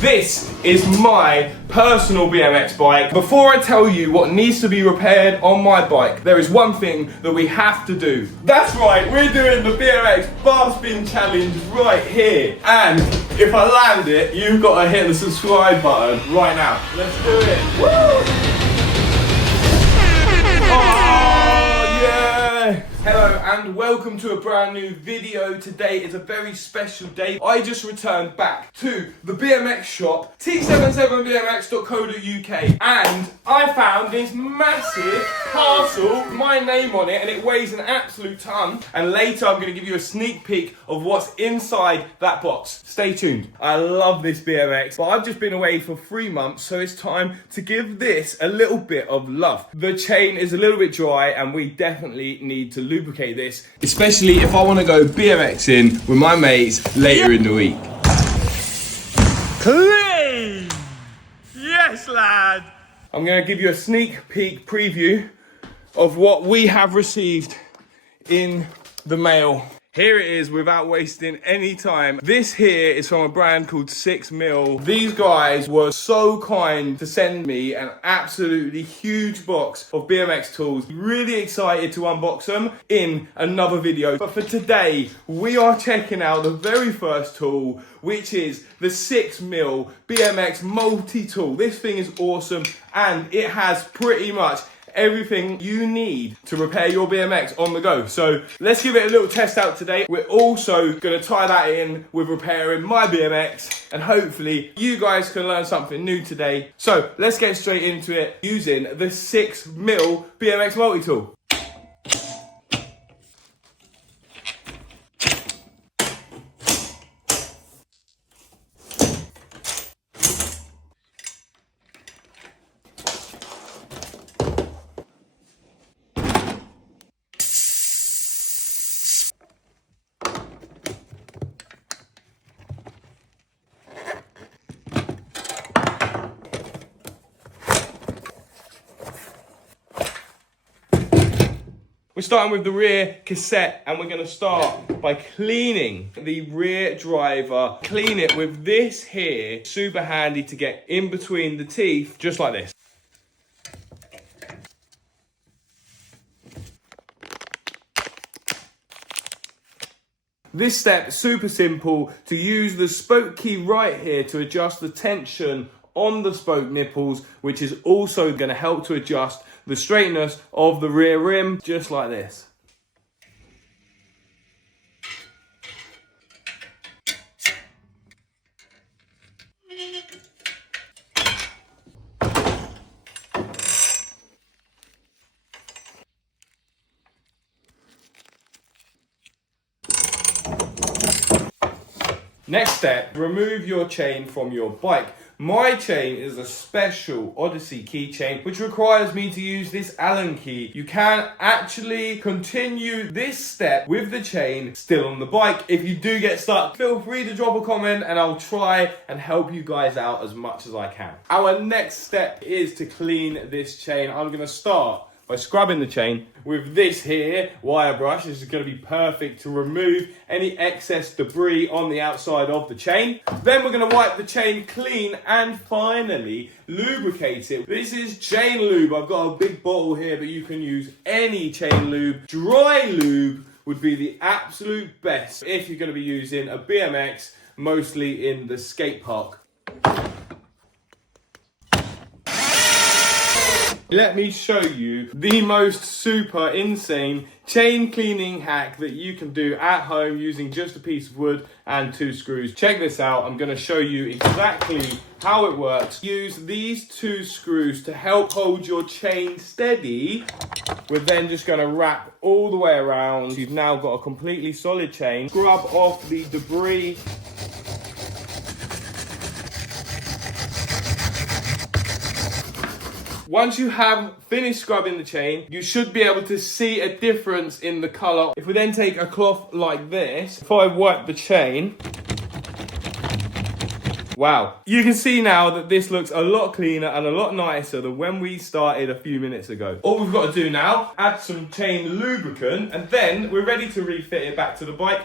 This is my personal BMX bike. Before I tell you what needs to be repaired on my bike, there is one thing that we have to do. That's right, we're doing the BMX bar spin challenge right here. And if I land it, you've got to hit the subscribe button right now. Let's do it. Woo! Oh, yeah! Hello and welcome to a brand new video. Today is a very special day. I just returned back to the BMX shop, t77bmx.co.uk, and I found this massive parcel with my name on it, and it weighs an absolute ton. And later I'm going to give you a sneak peek of what's inside that box. Stay tuned. I love this BMX, but I've just been away for 3 months, so it's time to give this a little bit of love. The chain is a little bit dry and we definitely need to lubricate this, especially if I want to go BMXing with my mates later in the week. Clean! Yes, lad! I'm going to give you a sneak peek preview of what we have received in the mail. Here it is without wasting any time. This here is from a brand called 6mm. These guys were so kind to send me an absolutely huge box of BMX tools. Really excited to unbox them in another video. But for today, we are checking out the very first tool, which is the 6mm BMX multi-tool. This thing is awesome and it has pretty much everything you need to repair your BMX on the go. So let's give it a little test out today. We're also going to tie that in with repairing my BMX, and hopefully you guys can learn something new today. So let's get straight into it using the 6mm BMX multi-tool. We're starting with the rear cassette, and we're going to start by cleaning the rear driver. Clean it with this here, super handy to get in between the teeth, just like this. This step, super simple. To use the spoke key right here to adjust the tension on the spoke nipples, which is also going to help to adjust the straightness of the rear rim, just like this. Next step, remove your chain from your bike. My chain is a special Odyssey keychain, which requires me to use this Allen key. You can actually continue this step with the chain still on the bike. If you do get stuck, feel free to drop a comment and I'll try and help you guys out as much as I can. Our next step is to clean this chain. I'm going to start by scrubbing the chain with this here wire brush. This is going to be perfect to remove any excess debris on the outside of the chain. Then we're going to wipe the chain clean and finally lubricate it. This is chain lube. I've got a big bottle here, but you can use any chain lube. Dry lube would be the absolute best if you're going to be using a BMX, mostly in the skate park. Let me show you the most super insane chain cleaning hack that you can do at home using just a piece of wood and 2 screws. Check this out. I'm going to show you exactly how it works. Use these 2 screws to help hold your chain steady. We're then just going to wrap all the way around. You've now got a completely solid chain. Scrub off the debris. Once you have finished scrubbing the chain, you should be able to see a difference in the colour. If we then take a cloth like this, if I wipe the chain, wow. You can see now that this looks a lot cleaner and a lot nicer than when we started a few minutes ago. All we've got to do now, add some chain lubricant, and then we're ready to refit it back to the bike.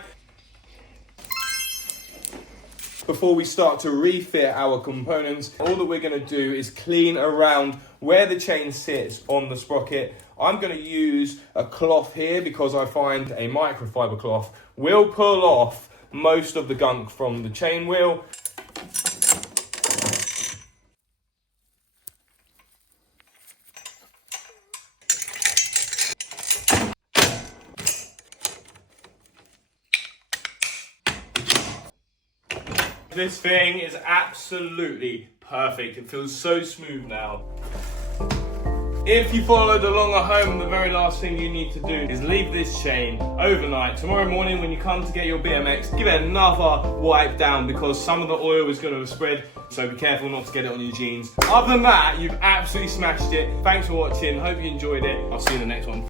before we start to refit our components. All that we're going to do is clean around where the chain sits on the sprocket. I'm going to use a cloth here because I find a microfiber cloth will pull off most of the gunk from the chain wheel. This thing is absolutely perfect. It feels so smooth now. If you followed along at home, the very last thing you need to do is leave this chain overnight. Tomorrow morning when you come to get your BMX, give it another wipe down because some of the oil is going to have spread, so be careful not to get it on your jeans. Other than that, you've absolutely smashed it. Thanks for watching, hope you enjoyed it. I'll see you in the next one.